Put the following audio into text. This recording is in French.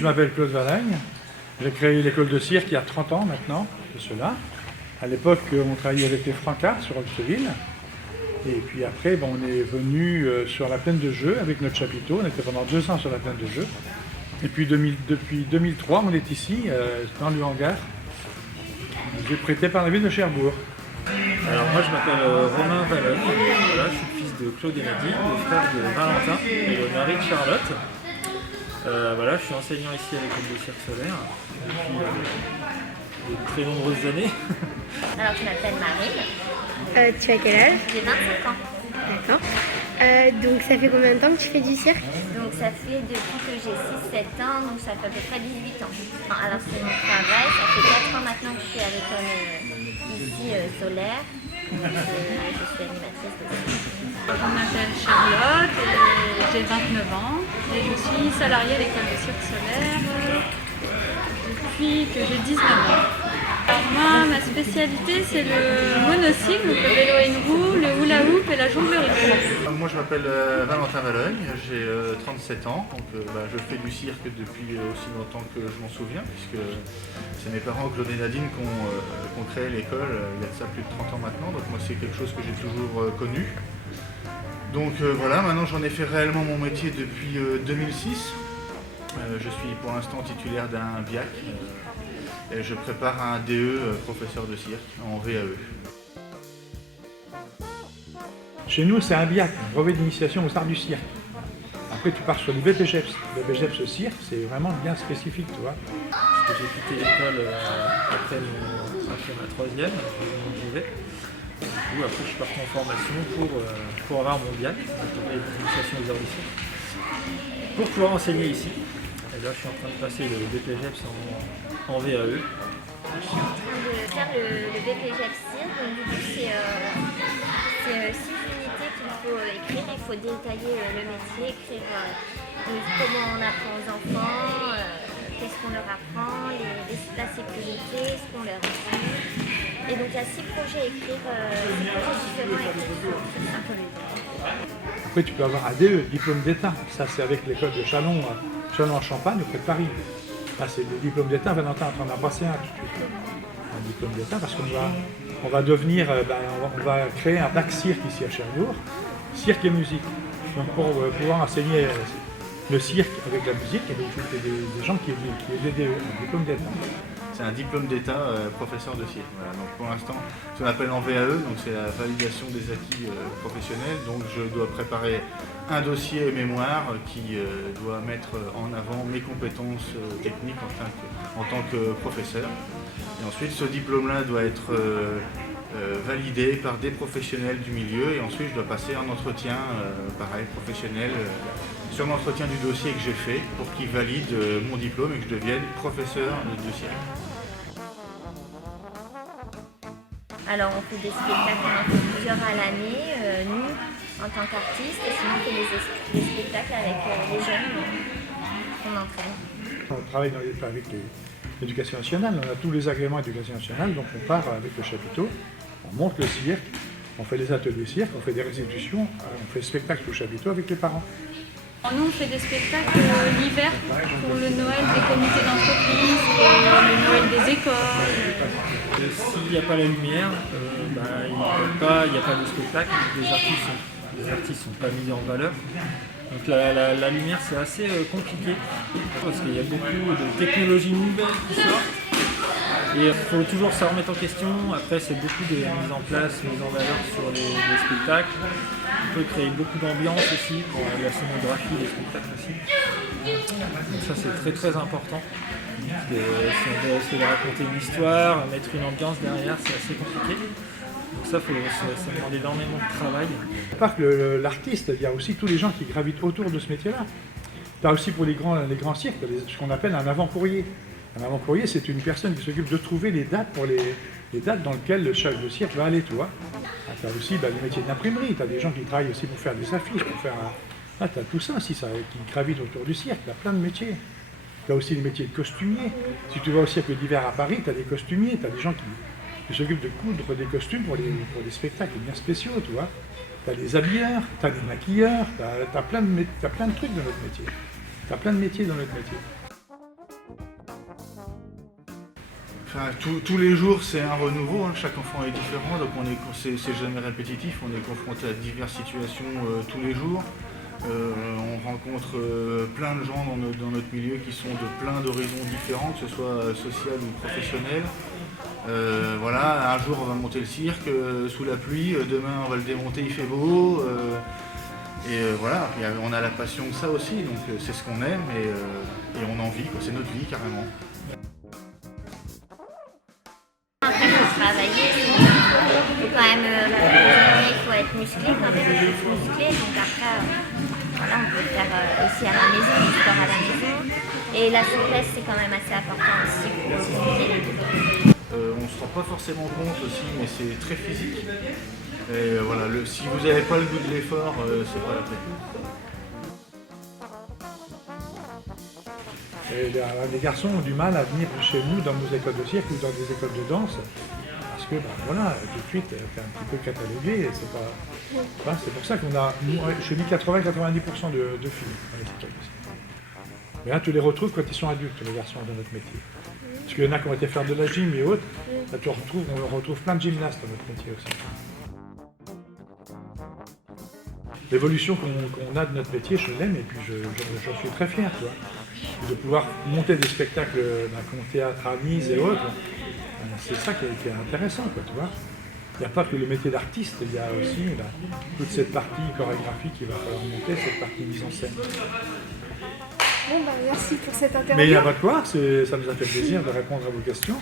je m'appelle Claude Valagne. J'ai créé l'école de cirque il y a 30 ans maintenant, de cela. À l'époque, on travaillait avec les Francards sur Octeville. Et puis après, on est venu sur la plaine de jeu avec notre chapiteau. On était pendant 2 ans sur la plaine de jeu. Et puis depuis 2003, on est ici, dans le hangar. J'ai prêté par la ville de Cherbourg. Alors moi je m'appelle Romain Valagne, voilà, je suis le fils de Claude et Nadine, le frère de Valentin et le mari de Charlotte. Voilà, je suis enseignant ici à l'école de cirque solaire depuis de très nombreuses années. Alors je m'appelle Marine. Tu as quel âge? J'ai 25 ans. D'accord. Donc ça fait combien de temps que tu fais du cirque? Donc ça fait depuis que j'ai 6-7 ans, donc ça fait à peu près 18 ans. Enfin, alors c'est mon travail, ça fait 4 ans maintenant que je suis à l'école ici solaire. Je suis animatrice de cirque. Je m'appelle Charlotte, j'ai 29 ans et je suis salariée à l'école de cirque solaire depuis que j'ai 19 ans. Alors moi, ma spécialité c'est le monocycle, donc le vélo à une roue, le hula hoop et la jonglerie. Moi je m'appelle Valentin Valagne, j'ai 37 ans, donc je fais du cirque depuis aussi longtemps que je m'en souviens, puisque c'est mes parents, Claude et Nadine, qui ont créé l'école il y a de ça plus de 30 ans maintenant, donc moi c'est quelque chose que j'ai toujours connu. Donc voilà, maintenant j'en ai fait réellement mon métier depuis 2006. Je suis pour l'instant titulaire d'un BIAC et je prépare un DE professeur de cirque en VAE. Chez nous, c'est un BIAC, un brevet d'initiation aux arts du cirque. Après, tu pars sur le BPGEPS. Le BPGEPS cirque, c'est vraiment bien spécifique, tu vois. Parce que j'ai quitté l'école après ma troisième, mon brevet. Du coup, après je suis parti en formation pour avoir mon BIAC, l'initiation aux arts du cirque, pour pouvoir enseigner ici. Et là je suis en train de passer le BPGEPS en VAE. Je suis en train de faire le BPGEPS cirque, donc du coup c'est 6 unités qu'il faut écrire. Il faut détailler le métier, écrire comment on apprend aux enfants, qu'est-ce qu'on leur apprend, la sécurité, ce qu'on leur enseigne. Et donc il y a 6 projets à écrire, 6 projets différents à écrire sur 5 unités. Après, tu peux avoir un DE, diplôme d'État. Ça, c'est avec l'école de Chalon en Champagne, auprès de Paris. Là, c'est le diplôme d'État. Valentin est en train d'en passer un tout de suite. Un diplôme d'État, parce qu'on va devenir, on va créer un bac cirque ici à Cherbourg, cirque et musique. Donc pour pouvoir enseigner le cirque avec la musique, et donc il faut des gens qui aient des DE, un diplôme d'État. C'est un diplôme d'État professeur de cirque. Voilà. Donc pour l'instant, ce qu'on appelle en VAE, donc c'est la validation des acquis professionnels. Donc je dois préparer un dossier mémoire qui doit mettre en avant mes compétences techniques en tant que professeur. Et ensuite, ce diplôme-là doit être validé par des professionnels du milieu. Et ensuite, je dois passer un entretien, pareil, professionnel, sur l'entretien du dossier que j'ai fait pour qu'il valide mon diplôme et que je devienne professeur de cirque. Alors on fait des spectacles, on en fait plusieurs à l'année, nous en tant qu'artistes, et sinon on fait des spectacles avec les jeunes qu'on entraîne. On travaille avec l'éducation nationale, on a tous les agréments d'éducation nationale, donc on part avec le chapiteau, on monte le cirque, on fait des ateliers cirque, on fait des restitutions, on fait des spectacles au chapiteau avec les parents. Nous on fait des spectacles l'hiver pour le Noël des comités d'entreprise, le Noël des écoles. S'il n'y a pas la lumière, il n'y a pas de spectacle, les artistes sont pas mis en valeur. Donc la lumière c'est assez compliqué parce qu'il y a beaucoup de technologies nouvelles qui sortent et il faut toujours se remettre en question. Après c'est beaucoup de mise en place, mise en valeur sur les spectacles. On peut créer beaucoup d'ambiance aussi pour la scénographie des spectacles aussi. Donc ça c'est très très important. Si on veut essayer de raconter une histoire, mettre une ambiance derrière, c'est assez compliqué. Donc ça demande énormément de travail. Pas que l'artiste, il y a aussi tous les gens qui gravitent autour de ce métier-là. Tu as aussi pour les grands cirques, ce qu'on appelle un avant-courrier. Un avant-courrier, c'est une personne qui s'occupe de trouver les dates pour les dates dans lesquelles le cirque va aller, tu vois. Tu as aussi les métiers d'imprimerie, tu as des gens qui travaillent aussi pour faire des affiches, pour faire tu as tout ça aussi, qui gravite autour du cirque, tu as plein de métiers. Tu as aussi les métiers de costumier. Si tu vas au cirque d'hiver à Paris, tu as des costumiers, tu as des gens qui s'occupent de coudre des costumes pour des spectacles bien spéciaux, tu vois. Tu as des habilleurs, tu as des maquilleurs, tu as plein de trucs dans notre métier. Tu as plein de métiers dans notre métier. Enfin, tous les jours, c'est un renouveau, hein. Chaque enfant est différent, donc c'est jamais répétitif. On est confronté à diverses situations tous les jours. On rencontre plein de gens dans notre milieu qui sont de plein d'horizons différents, que ce soit social ou professionnel. Voilà, un jour on va monter le cirque sous la pluie, demain on va le démonter, il fait beau. Voilà, on a la passion de ça aussi, donc c'est ce qu'on aime et on en vit, quoi. C'est notre vie carrément. Après, il faut travailler, il faut quand même, il faut être musclé quand même, il faut se muscler. Donc après, voilà, on peut le faire aussi à la maison, du sport à la maison. Et la souplesse, c'est quand même assez important aussi pour les deux. On ne se rend pas forcément compte aussi, mais c'est très physique. Et voilà, si vous n'avez pas le goût de l'effort, c'est pas la peine. Et les garçons ont du mal à venir chez nous dans nos écoles de cirque ou dans des écoles de danse parce que voilà, tout de suite, t'es un petit peu catalogué. C'est pour ça qu'on a, je dis 80-90% de filles dans les écoles de cirque. Mais là, tu les retrouves quand ils sont adultes, les garçons dans notre métier. Parce qu'il y en a qui ont été faire de la gym et autres. Là, on retrouve plein de gymnastes dans notre métier aussi. L'évolution qu'on a de notre métier, je l'aime et puis j'en suis très fier, tu vois. De pouvoir monter des spectacles qu'on théâtralise et autres, c'est ça qui est intéressant, quoi, tu vois. Il n'y a pas que le métier d'artiste, il y a aussi toute cette partie chorégraphique qu'il va falloir monter, cette partie mise en scène. Bon, bah, merci pour cette interview. Mais il n'y a pas de quoi, ça nous a fait plaisir de répondre à vos questions.